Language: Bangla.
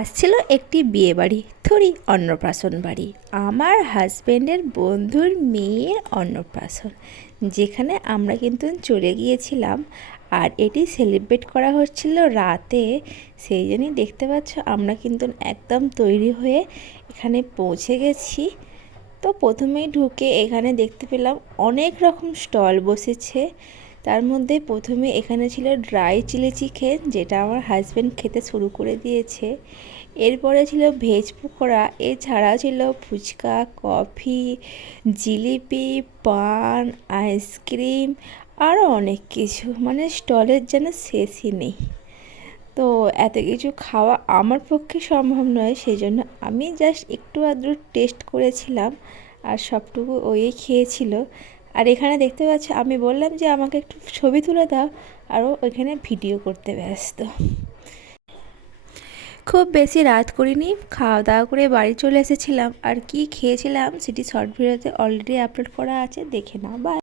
আসছিল একটি বিয়ে বাড়ি, থরি অন্নপ্রাশন বাড়ি, আমার হাজব্যান্ডের বন্ধুর মেয়ের অন্নপ্রাশন, যেখানে আমরা কিন্তু চলে গিয়েছিলাম। আর এটি সেলিব্রেট করা হচ্ছিল রাতে, সেই জন্যই দেখতে পাচ্ছ আমরা কিন্তু একদম তৈরি হয়ে এখানে পৌঁছে গেছি। তো প্রথমেই ঢুকে এখানে দেখতে পেলাম অনেক রকম স্টল বসেছে। তার মধ্যে প্রথমে এখানে ছিল ড্রাই চিলি চিকেন, যেটা আমার হাজব্যান্ড খেতে শুরু করে দিয়েছে। এরপরে ছিল ভেজ পকোড়া, এছাড়াও ছিল ফুচকা, কফি, জিলিপি, পান, আইসক্রিম, আরও অনেক কিছু। মানে স্টলের যেন শেষই নেই। তো এত কিছু খাওয়া আমার পক্ষে সম্ভব নয়, সেই জন্য আমি জাস্ট একটু আধটু টেস্ট করেছিলাম, আর সবটুকু ওই খেয়েছিল। আর এখানে দেখতে পাচ্ছ আমি বললাম যে আমাকে একটু ছবি তুলে দাও, আর ও ওইখানে ভিডিও করতে ব্যস্ত। খুব বেশি রাত করিনি, খাওয়া দাওয়া করে বাড়ি চলে এসেছিলাম। আর কি খেয়েছিলাম সেটি শর্ট ভিডিওতে অলরেডি আপলোড করা আছে, দেখে নাও। বাই।